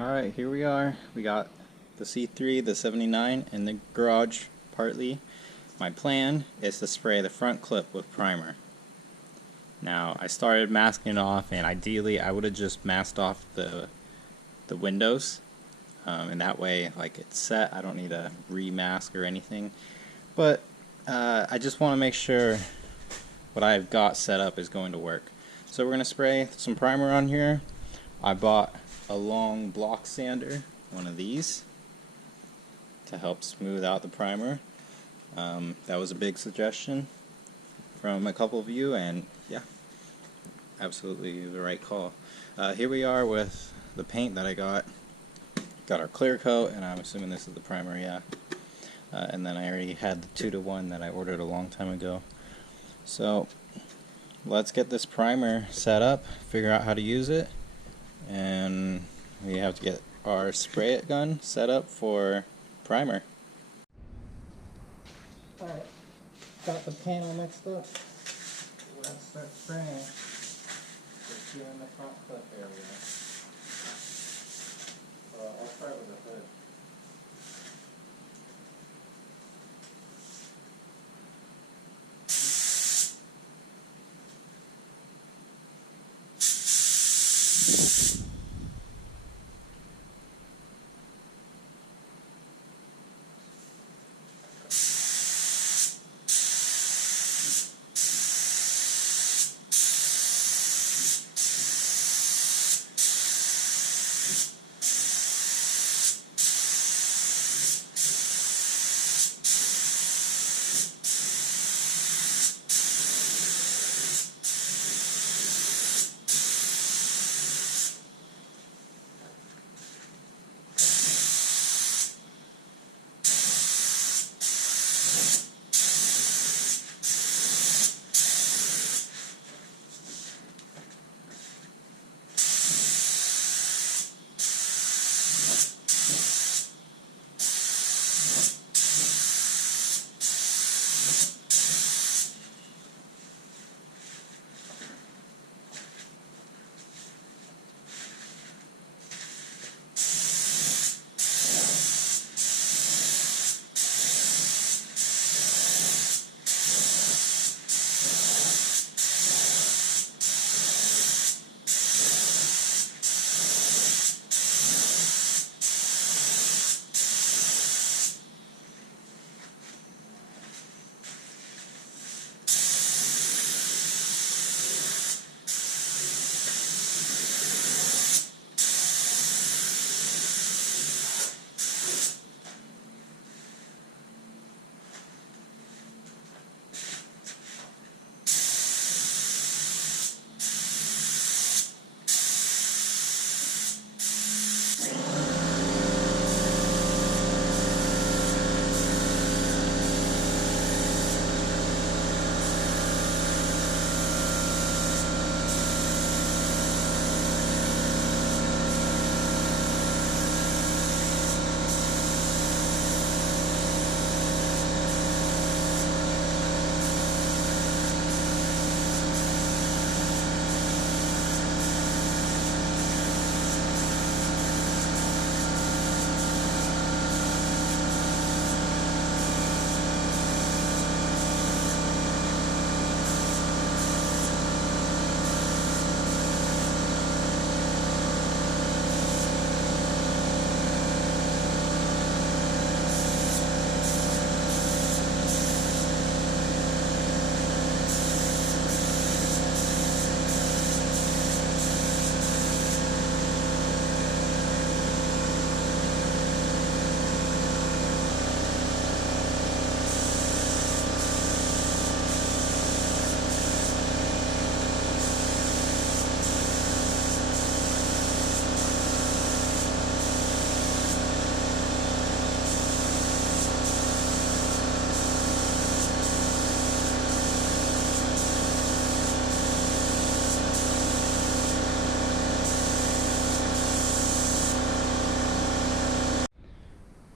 Alright, here we are. We got the C3, the 79 in the garage partly. My plan is to spray the front clip with primer. Now, I started masking it off, and ideally I would have just masked off the windows. And that way, like, it's set. I don't need a remask or anything. But I just want to make sure what I've got set up is going to work. So we're going to spray some primer on here. I bought a long block sander, one of these, to help smooth out the primer. That was a big suggestion from a couple of you, and yeah, absolutely the right call. Here we are with the paint that I got. Got our clear coat, and I'm assuming this is the primer, yeah. And then I already had the 2-to-1 that I ordered a long time ago. So let's get this primer set up, figure out how to use it, and we have to get our spray it gun set up for primer. Alright, got the panel mixed up. Let's start spraying. Just here in the front clip area. I'll start with the hood.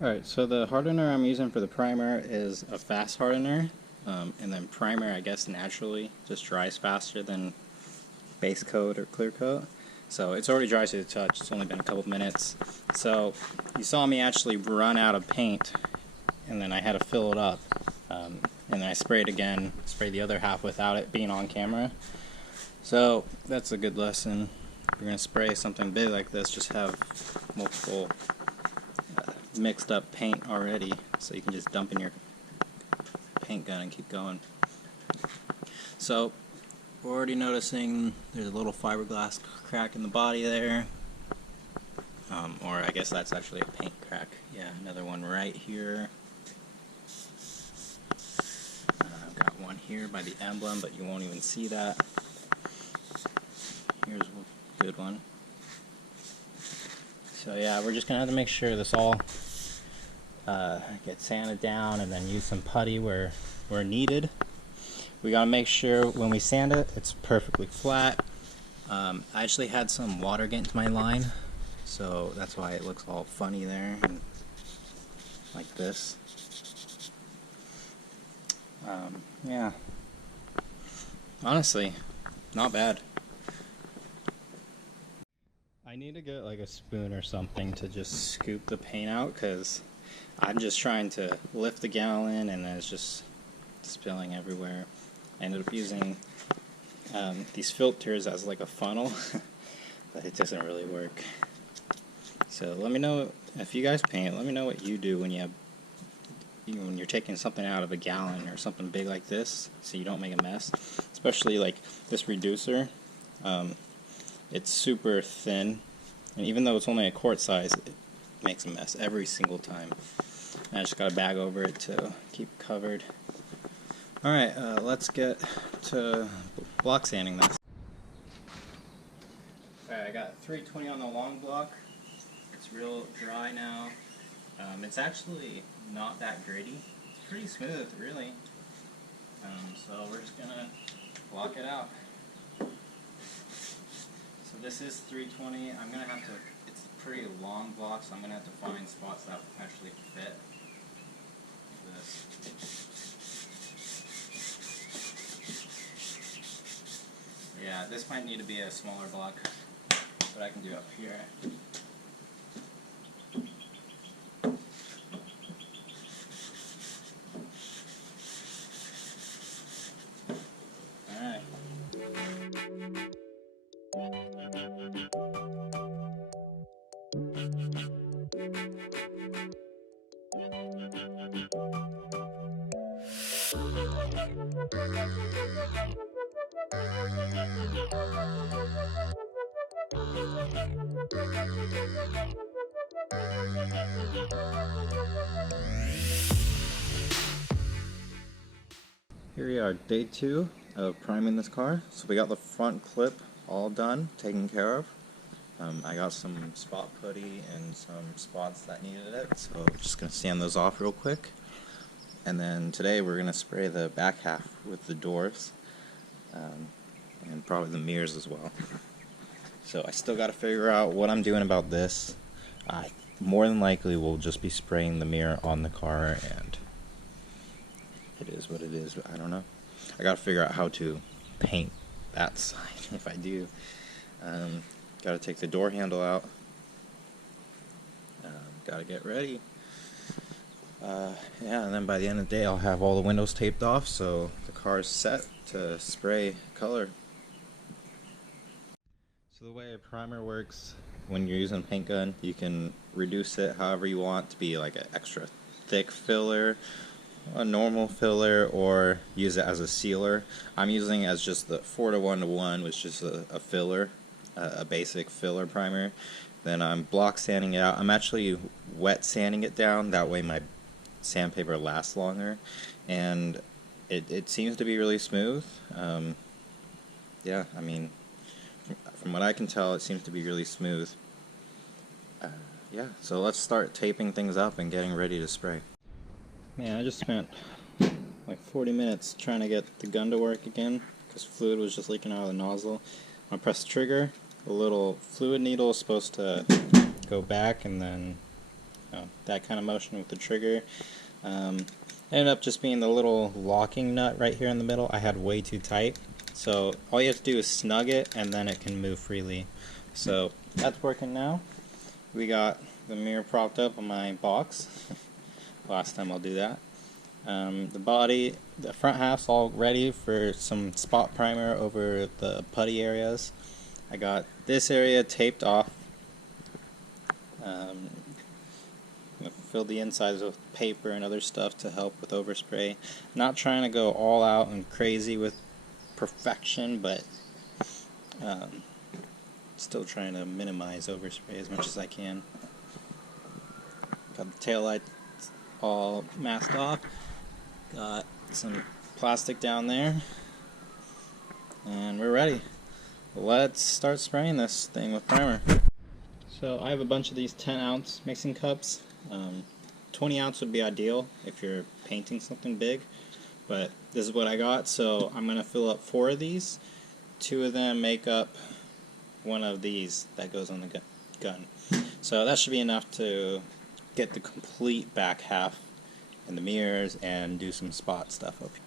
Alright, so the hardener I'm using for the primer is a fast hardener, and then primer, I guess, naturally just dries faster than base coat or clear coat. So it's already dry to the touch. It's only been a couple minutes. So you saw me actually run out of paint, and then I had to fill it up. And then I sprayed again, sprayed the other half without it being on camera. So that's a good lesson. If you're going to spray something big like this, just have multiple mixed up paint already, so you can just dump in your paint gun and keep going. So we're already noticing there's a little fiberglass crack in the body there, or I guess that's actually a paint crack. Yeah, another one right here. I've got one here by the emblem, but you won't even see that. Here's a good one. So yeah, we're just gonna have to make sure this all gets sanded down, and then use some putty where needed. We gotta make sure when we sand it, it's perfectly flat. I actually had some water get into my line, so that's why it looks all funny there, and like this. Yeah, honestly, not bad. I need to get like a spoon or something to just scoop the paint out, because I'm just trying to lift the gallon and then it's just spilling everywhere. I ended up using these filters as like a funnel, but it doesn't really work. So let me know if you guys paint. Let me know what you do when when you're taking something out of a gallon or something big like this, so you don't make a mess. Especially like this reducer. It's super thin, and even though it's only a quart size, it makes a mess every single time. And I just got a bag over it to keep covered. Alright, let's get to block sanding this. Alright, I got 320 on the long block. It's real dry now. It's actually not that gritty. It's pretty smooth, really. So we're just gonna block it out. So this is 320. I'm gonna have to, it's a pretty long block, so I'm gonna have to find spots that actually fit. Like this. Yeah, this might need to be a smaller block, but I can do up here. Alright. Here we are, day 2 of priming this car. So we got the front clip all done, taken care of. I got some spot putty and some spots that needed it, so I'm just going to sand those off real quick. And then today we're going to spray the back half with the doors, and probably the mirrors as well. So I still got to figure out what I'm doing about this. More than likely we'll just be spraying the mirror on the car, and it is what it is, but I don't know. I got to figure out how to paint that side if I do. Got to take the door handle out. Got to get ready. Yeah, and then by the end of the day I'll have all the windows taped off, so the car is set to spray color. So the way a primer works, when you're using a paint gun, you can reduce it however you want to be like an extra thick filler, a normal filler, or use it as a sealer. I'm using it as just the 4:1:1, which is a filler, a basic filler primer. Then I'm block sanding it out. I'm actually wet sanding it down, that way my sandpaper lasts longer, and it seems to be really smooth. Yeah, I mean, from what I can tell, it seems to be really smooth. Yeah, so let's start taping things up and getting ready to spray. Man, I just spent like 40 minutes trying to get the gun to work again because fluid was just leaking out of the nozzle. When I press the trigger, the little fluid needle is supposed to go back, and then that kind of motion with the trigger. Ended up just being the little locking nut right here in the middle. I had way too tight. So all you have to do is snug it, and then it can move freely. So that's working now. We got the mirror propped up on my box. Last time I'll do that. The body, the front half's all ready for some spot primer over the putty areas. I got this area taped off. I'm gonna fill the insides with paper and other stuff to help with overspray. Not trying to go all out and crazy with perfection, but still trying to minimize overspray as much as I can. Got the taillights all masked off. Got some plastic down there. And we're ready. Let's start spraying this thing with primer. So I have a bunch of these 10-ounce mixing cups. 20 ounce would be ideal if you're painting something big, but this is what I got, so I'm going to fill up 4 of these. 2 of them make up one of these that goes on the gun. So that should be enough to get the complete back half in the mirrors and do some spot stuff up here.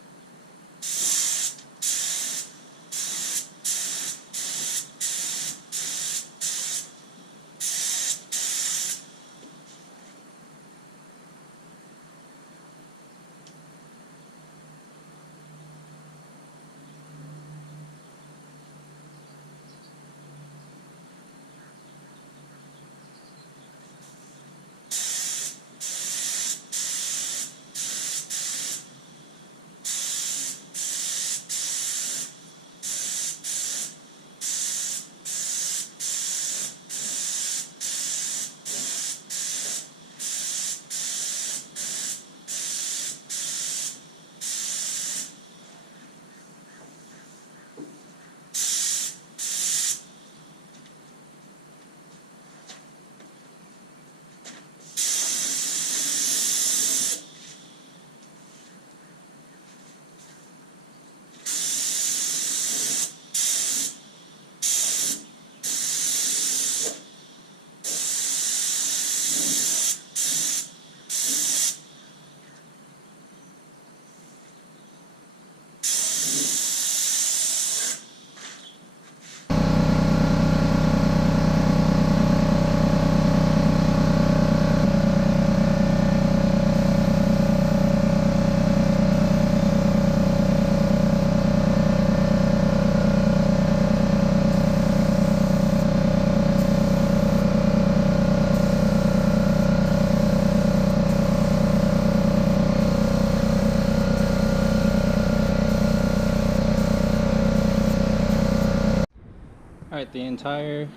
Alright, the entire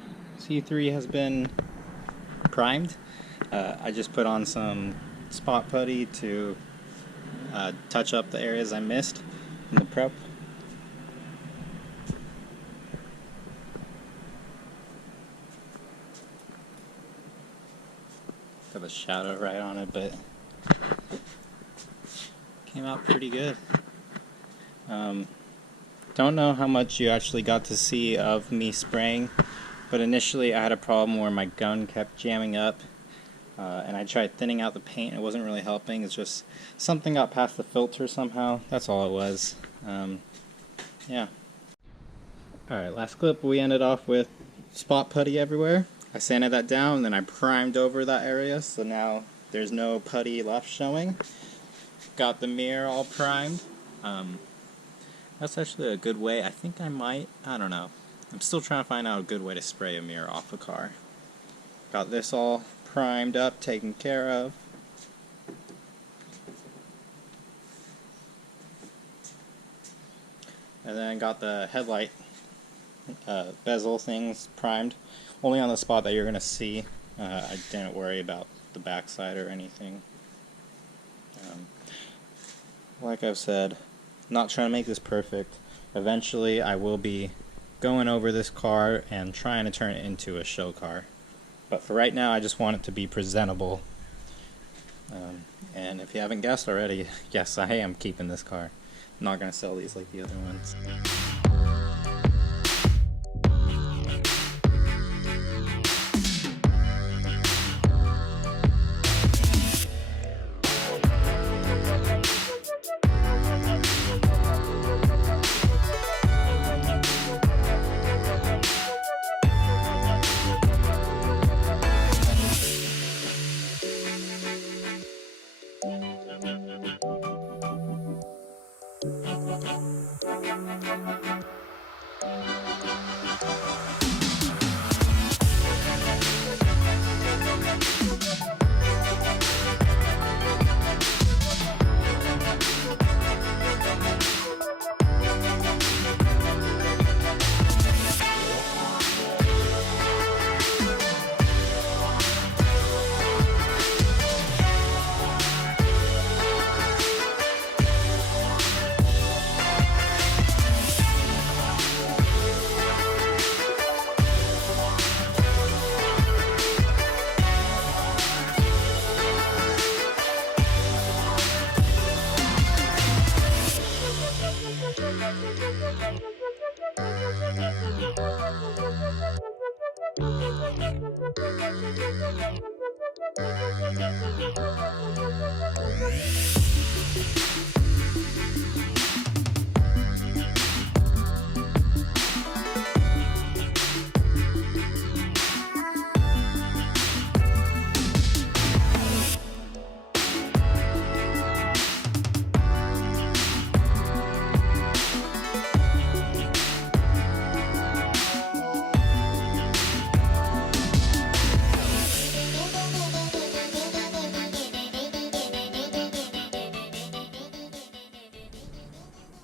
C3 has been primed. I just put on some spot putty to touch up the areas I missed in the prep. Got a shadow right on it, but came out pretty good. Don't know how much you actually got to see of me spraying, but initially I had a problem where my gun kept jamming up, and I tried thinning out the paint. It wasn't really helping. It's just something got past the filter somehow. That's all it was. Yeah. Alright, last clip we ended off with spot putty everywhere. I sanded that down and then I primed over that area, so now there's no putty left showing. Got the mirror all primed. That's actually a good way. I think I don't know. I'm still trying to find out a good way to spray a mirror off a car. Got this all primed up, taken care of. And then got the headlight bezel things primed. Only on the spot that you're going to see. I didn't worry about the backside or anything. Like I've said, not trying to make this perfect. Eventually I will be going over this car and trying to turn it into a show car. But for right now I just want it to be presentable. And if you haven't guessed already, yes, I am keeping this car. I'm not going to sell these like the other ones.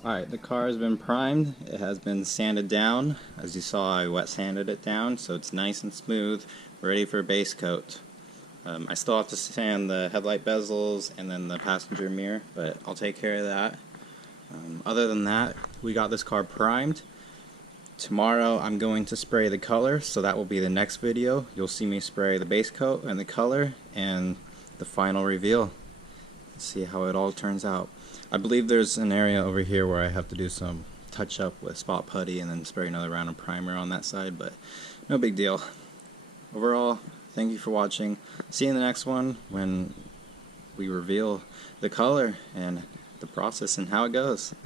Alright, the car has been primed, it has been sanded down. As you saw, I wet sanded it down so it's nice and smooth, ready for a base coat. I still have to sand the headlight bezels and then the passenger mirror, but I'll take care of that. Other than that, we got this car primed. Tomorrow I'm going to spray the color, so that will be the next video. You'll see me spray the base coat and the color and the final reveal. Let's see how it all turns out. I believe there's an area over here where I have to do some touch up with spot putty and then spray another round of primer on that side, but no big deal. Overall, thank you for watching. See you in the next one when we reveal the color and the process and how it goes.